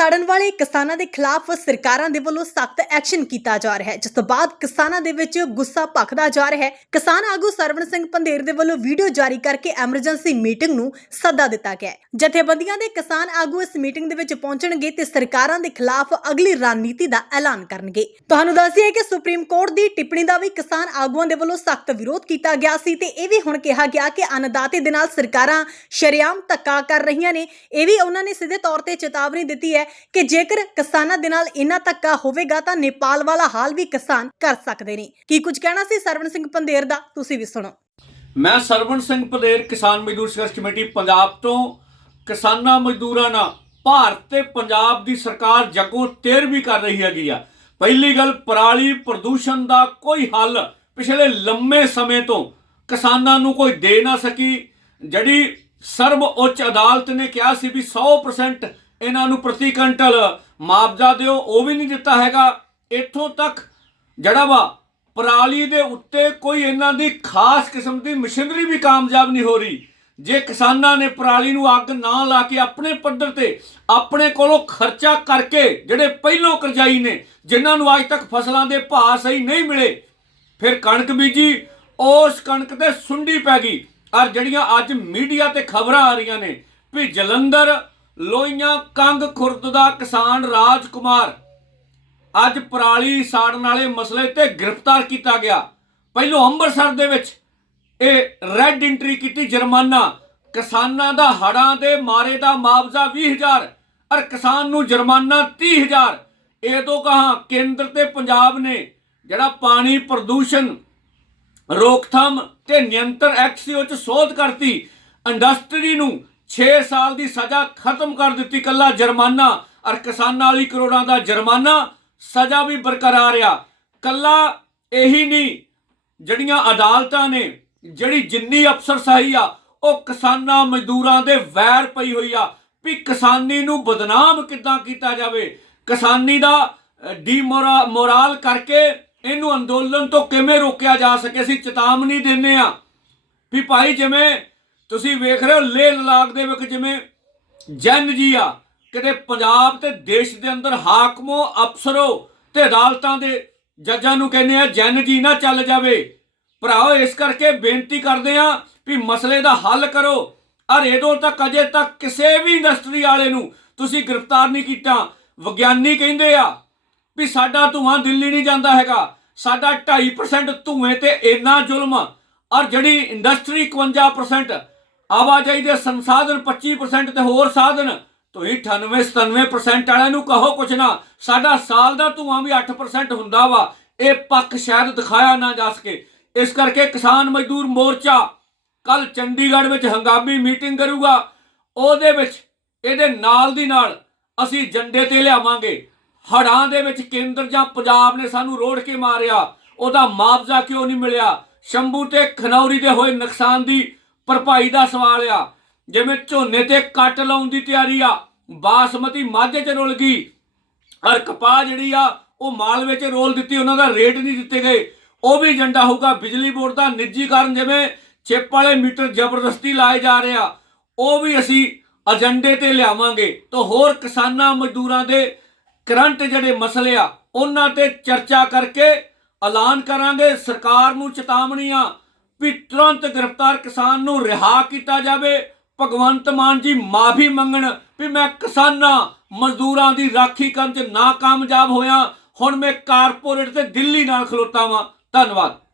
ਸਾੜਨ ਵਾਲੇ ਕਿਸਾਨਾਂ ਦੇ ਖਿਲਾਫ ਸਰਕਾਰਾਂ ਦੇ ਵੱਲੋਂ ਸਖਤ ਐਕਸ਼ਨ ਕੀਤਾ ਜਾ ਰਿਹਾ ਹੈ। ਜਿਸ ਤੋਂ ਬਾਅਦ ਕਿਸਾਨਾਂ ਦੇ ਵਿੱਚ ਗੁੱਸਾ ਭਖਦਾ ਜਾ ਰਿਹਾ ਹੈ। ਕਿਸਾਨ ਆਗੂ ਸਰਵਣ ਸਿੰਘ ਪੰਧੇਰ ਦੇ ਵੱਲੋਂ ਵੀਡੀਓ ਜਾਰੀ ਕਰਕੇ ਐਮਰਜੈਂਸੀ ਮੀਟਿੰਗ ਨੂੰ ਸੱਦਾ ਦਿੱਤਾ ਗਿਆ ਹੈ। ਜਥੇਬੰਦੀਆਂ ਦੇ ਕਿਸਾਨ ਆਗੂ ਇਸ ਮੀਟਿੰਗ ਦੇ ਵਿੱਚ ਪਹੁੰਚਣਗੇ ਤੇ ਸਰਕਾਰਾਂ ਦੇ ਖਿਲਾਫ ਅਗਲੀ ਰਣਨੀਤੀ ਦਾ ਐਲਾਨ ਕਰਨਗੇ। ਤੁਹਾਨੂੰ ਦੱਸ ਦਈਏ ਕਿ ਸੁਪਰੀਮ ਕੋਰਟ ਦੀ ਟਿੱਪਣੀ ਦਾ ਵੀ ਕਿਸਾਨ ਆਗੂਆਂ ਦੇ ਵੱਲੋਂ ਸਖਤ ਵਿਰੋਧ ਕੀਤਾ ਗਿਆ ਸੀ ਤੇ ਇਹ ਵੀ ਹੁਣ ਕਿਹਾ ਗਿਆ ਕਿ ਅੰਨਦਾਤੇ ਦੇ ਨਾਲ ਸਰਕਾਰਾਂ ਸ਼ਰੇਆਮ ਧੱਕਾ ਕਰ ਰਹੀਆਂ ਨੇ। ਇਹ ਵੀ ਉਹਨਾਂ ਨੇ ਸਿੱਧੇ ਤੌਰ ਤੇ ਚੇਤਾਵਨੀ ਦਿੱਤੀ ਹੈ ਕਿ ਜੇਕਰ ਕਿਸਾਨਾਂ ਦੇ ਨਾਲ ਇੰਨਾ ਧੱਕਾ ਹੋਵੇਗਾ ਤਾਂ ਨੇਪਾਲ ਵਾਲਾ ਹਾਲ ਵੀ ਕਿਸਾਨ ਕਰ ਸਕਦੇ ਨੇ। ਕੀ ਕੁਝ ਕਹਿਣਾ ਸੀ ਸਰਵਣ ਸਿੰਘ ਪੰਦੇਰ ਦਾ? ਤੁਸੀਂ ਵੀ ਸੁਣੋ। ਮੈਂ ਸਰਵਣ ਸਿੰਘ ਪਦੇਰ ਕਿਸਾਨ ਮਜ਼ਦੂਰ ਸੰਘਰਸ਼ ਕਮੇਟੀ, ਪੰਜਾਬ ਤੋਂ। ਕਿਸਾਨਾਂ ਮਜ਼ਦੂਰਾਂ ਨਾਲ ਭਾਰਤ ਤੇ ਪੰਜਾਬ ਦੀ ਸਰਕਾਰ ਜਗੋਂ ਤੇਰ ਵੀ ਕਰ ਰਹੀ ਹੈਗੀ ਆ। ਪਹਿਲੀ ਗੱਲ, ਪਰਾਲੀ ਪ੍ਰਦੂਸ਼ਣ ਦਾ ਕੋਈ ਹੱਲ ਪਿਛਲੇ ਲੰਮੇ ਸਮੇਂ ਤੋਂ ਕਿਸਾਨਾਂ ਨੂੰ ਕੋਈ ਦੇ ਨਾ ਸਕੀ। ਜਿਹੜੀ ਸਰਬ ਉੱਚ ਅਦਾਲਤ ਨੇ ਕਿਹਾ ਸੀ ਵੀ 100% ਇਹਨਾਂ ਨੂੰ ਪ੍ਰਤੀ ਕੁਇੰਟਲ ਮੁਆਵਜ਼ਾ ਦਿਓ, ਉਹ ਵੀ ਨਹੀਂ ਦਿੱਤਾ ਹੈਗਾ। ਇੱਥੋਂ ਤੱਕ ਜਿਹੜਾ ਵਾ, ਪਰਾਲੀ ਦੇ ਉੱਤੇ ਕੋਈ ਇਹਨਾਂ ਦੀ ਖਾਸ ਕਿਸਮ ਦੀ ਮਸ਼ੀਨਰੀ ਵੀ ਕਾਮਯਾਬ ਨਹੀਂ ਹੋ ਰਹੀ। ਜੇ ਕਿਸਾਨਾਂ ਨੇ ਪਰਾਲੀ ਨੂੰ ਅੱਗ ਨਾ ਲਾ ਕੇ ਆਪਣੇ ਪੱਧਰ ਤੇ, ਆਪਣੇ ਕੋਲੋਂ ਖਰਚਾ ਕਰਕੇ, ਜਿਹੜੇ ਪਹਿਲੋਂ ਕਰਜ਼ਾਈ ਨੇ, ਜਿਨ੍ਹਾਂ ਨੂੰ ਅੱਜ ਤੱਕ ਫਸਲਾਂ ਦੇ ਭਾਅ ਸਹੀ ਨਹੀਂ ਮਿਲੇ, ਫਿਰ ਕਣਕ ਬੀਜੀ, ਉਸ ਕਣਕ ਤੇ ਸੁੰਡੀ ਪੈ ਗਈ। ਔਰ ਜਿਹੜੀਆਂ ਅੱਜ ਮੀਡੀਆ ਤੇ ਖਬਰਾਂ ਆ ਰਹੀਆਂ ਨੇ ਵੀ ਜਲੰਧਰ ਲੋਈਆਂ ਕੰਗ ਖੁਰਦ ਦਾ ਕਿਸਾਨ ਰਾਜ ਕੁਮਾਰ ਅੱਜ ਪਰਾਲੀ ਸਾੜਨ ਵਾਲੇ ਮਸਲੇ ਤੇ ਗ੍ਰਿਫਤਾਰ ਕੀਤਾ ਗਿਆ। ਪਹਿਲੋਂ ਅੰਮ੍ਰਿਤਸਰ ਦੇ ਵਿੱਚ ਇਹ ਰੈੱਡ ਐਂਟਰੀ ਕੀਤੀ ਜੁਰਮਾਨਾ। ਕਿਸਾਨਾਂ ਦਾ ਹੜਾਂ ਦੇ ਮਾਰੇ ਦਾ ਮੁਆਵਜ਼ਾ 20000 ਔਰ ਕਿਸਾਨ ਨੂੰ ਜੁਰਮਾਨਾ 30000 ਇਹ ਤੋਂ ਕਹਾ ਕੇਂਦਰ ਤੇ ਪੰਜਾਬ ਨੇ, ਜਿਹੜਾ ਪਾਣੀ ਪ੍ਰਦੂਸ਼ਣ, ਰੋਕਥਾਮ ਤੇ ਨਿਯੰਤਰਣ ਐਕਟ ਸੀ ਉਹ ਚ ਸੋਧ ਕਰਤੀ, ਇੰਡਸਟਰੀ ਨੂੰ 6 ਸਾਲ ਦੀ ਸਜ਼ਾ ਖਤਮ ਕਰ ਦਿੱਤੀ ਕੱਲਾ ਜੁਰਮਾਨਾ ਔਰ ਕਿਸਾਨਾਂ ਵਾਲੀ ਕਰੋੜਾਂ ਦਾ ਜੁਰਮਾਨਾ, ਸਜ਼ਾ ਵੀ ਬਰਕਰਾਰ ਆ। ਕੱਲਾ ਇਹੀ ਨਹੀਂ, ਜਿਹੜੀਆਂ ਅਦਾਲਤਾਂ ਨੇ, ਜਿਹੜੀ ਜਿੰਨੀ ਅਫਸਰਸ਼ਾਹੀ ਆ, ਉਹ ਕਿਸਾਨਾਂ ਮਜ਼ਦੂਰਾਂ ਦੇ ਵੈਰ ਪਈ ਹੋਈ ਆ ਵੀ ਕਿਸਾਨੀ ਨੂੰ ਬਦਨਾਮ ਕਿੱਦਾਂ ਕੀਤਾ ਜਾਵੇ। ਕਿਸਾਨੀ ਦਾ ਡੀਮੋਰਾ, ਮੋਰਾਲ ਕਰਕੇ ਇਹਨੂੰ ਅੰਦੋਲਨ ਤੋਂ ਕਿਵੇਂ ਰੋਕਿਆ ਜਾ ਸਕੇ, ਅਸੀਂ ਚੇਤਾਵਨੀ ਦਿੰਨੇ ਆ ਵੀ ਭਾਈ ਜਿਵੇਂ ਤੁਸੀਂ ਵੇਖ ਰਹੇ ਹੋ ਲੇਹ ਲਦਾਖ ਦੇ ਵਿੱਚ ਜਿਵੇਂ ਜਨ ਜੀ ਆ, ਕਿਤੇ ਪੰਜਾਬ ਤੇ ਦੇਸ਼ ਦੇ ਅੰਦਰ ਹਾਕਮੋ, ਅਫਸਰੋ ਤੇ ਅਦਾਲਤਾਂ ਦੇ ਜੱਜਾਂ ਨੂੰ ਕਹਿੰਦੇ ਆ, ਜਨ ਜੀ ਨਾ ਚੱਲ ਜਾਵੇ। ਭਰਾਓ, ਇਸ ਕਰਕੇ ਬੇਨਤੀ ਕਰਦੇ ਆ ਵੀ ਮਸਲੇ ਦਾ ਹੱਲ ਕਰੋ। ਔਰ ਇਹਦੋਂ ਤੱਕ, ਅਜੇ ਤੱਕ ਕਿਸੇ ਵੀ ਇੰਡਸਟਰੀ ਵਾਲੇ ਨੂੰ ਤੁਸੀਂ ਗ੍ਰਿਫਤਾਰ ਨਹੀਂ ਕੀਤਾ। ਵਿਗਿਆਨੀ ਕਹਿੰਦੇ ਆ ਵੀ ਸਾਡਾ ਧੂਆਂ ਦਿੱਲੀ ਨਹੀਂ ਜਾਂਦਾ ਹੈਗਾ। ਸਾਡਾ 2.5% ਧੂਏ ਤੇ ਇੰਨਾ ਜ਼ੁਲਮ। ਔਰ ਜਿਹੜੀ ਇੰਡਸਟਰੀ 51% ਆਵਾਜਾਈ ਦੇ ਸੰਸਾਧਨ 25% ਤੇ ਹੋਰ ਸਾਧਨ। ਤੁਸੀਂ 98 97% ਵਾਲਿਆਂ ਨੂੰ ਕਹੋ ਕੁਛ ਨਾ। ਸਾਡਾ ਸਾਲ ਦਾ ਧੂਆਂ ਵੀ 8% ਹੁੰਦਾ ਵਾ। ਇਹ ਪੱਖ ਸ਼ਾਇਦ ਦਿਖਾਇਆ ਨਾ ਜਾ ਸਕੇ। ਇਸ ਕਰਕੇ ਕਿਸਾਨ ਮਜ਼ਦੂਰ ਮੋਰਚਾ ਕੱਲ ਚੰਡੀਗੜ੍ਹ ਵਿੱਚ ਹੰਗਾਮੀ ਮੀਟਿੰਗ ਕਰੂਗਾ। ਉਹਦੇ ਵਿੱਚ, ਇਹਦੇ ਨਾਲ ਦੀ ਨਾਲ ਅਸੀਂ ਜੰਡੇ ਤੇ ਲਿਆਵਾਂਗੇ। ਹੜਾਂ ਦੇ ਵਿੱਚ ਕੇਂਦਰ ਜਾਂ ਪੰਜਾਬ ਨੇ ਸਾਨੂੰ ਰੋੜ ਕੇ ਮਾਰਿਆ। ਉਹਦਾ ਮੁਆਵਜ਼ਾ ਕਿਉਂ ਨਹੀਂ ਮਿਲਿਆ? ਸ਼ੰਭੂ ਤੇ ਖਨੌਰੀ ਦੇ ਹੋਏ ਨੁਕਸਾਨ ਦੀ ਭਰਪਾਈ ਦਾ ਸਵਾਲ ਆ, ਜਿਵੇਂ ਝੋਨੇ ਤੇ ਕੱਟ ਲਾਉਣ ਦੀ ਤਿਆਰੀ ਆ, ਬਾਸਮਤੀ ਮਾਝੇ 'ਚ ਰੁਲ ਗਈ, ਔਰ ਕਪਾਹ ਜਿਹੜੀ ਆ, ਉਹ ਮਾਲਵੇ 'ਚ ਰੋਲ ਦਿੱਤੀ, ਉਹਨਾਂ ਦਾ ਰੇਟ ਨਹੀਂ ਦਿੱਤੇ ਗਏ, ਉਹ ਵੀ ਏਜੰਡਾ ਹੋਊਗਾ ਬਿਜਲੀ ਬੋਰਡ ਦਾ ਨਿੱਜੀਕਰਨ ਜਿਵੇਂ ਚਿੱਪ ਵਾਲੇ ਮੀਟਰ ਜ਼ਬਰਦਸਤੀ ਲਾਏ ਜਾ ਰਹੇ ਆ, ਉਹ ਵੀ ਅਸੀਂ ਏਜੰਡੇ ਤੇ ਲਿਆਵਾਂਗੇ, ਤਾਂ ਹੋਰ ਕਿਸਾਨਾਂ ਮਜ਼ਦੂਰਾਂ ਦੇ ਕਰੰਟ ਜਿਹੜੇ ਮਸਲੇ ਆ, ਉਹਨਾਂ ਤੇ ਚਰਚਾ ਕਰਕੇ ਐਲਾਨ ਕਰਾਂਗੇ, ਸਰਕਾਰ ਨੂੰ ਚੇਤਾਵਨੀ ਆ ਵੀ ਤੁਰੰਤ ਗ੍ਰਿਫਤਾਰ ਕਿਸਾਨ ਨੂੰ ਰਿਹਾ ਕੀਤਾ ਜਾਵੇ। ਭਗਵੰਤ ਮਾਨ ਜੀ, ਮਾਫੀ ਮੰਗਣ ਵੀ ਮੈਂ ਕਿਸਾਨਾਂ, ਮਜ਼ਦੂਰਾਂ ਦੀ ਰਾਖੀ ਕਰਨ 'ਚ ਨਾਕਾਮਯਾਬ ਹੋਇਆ। ਹੁਣ ਮੈਂ ਕਾਰਪੋਰੇਟ ਤੇ ਦਿੱਲੀ ਨਾਲ ਖਲੋਤਾ ਵਾਂ। ਧੰਨਵਾਦ।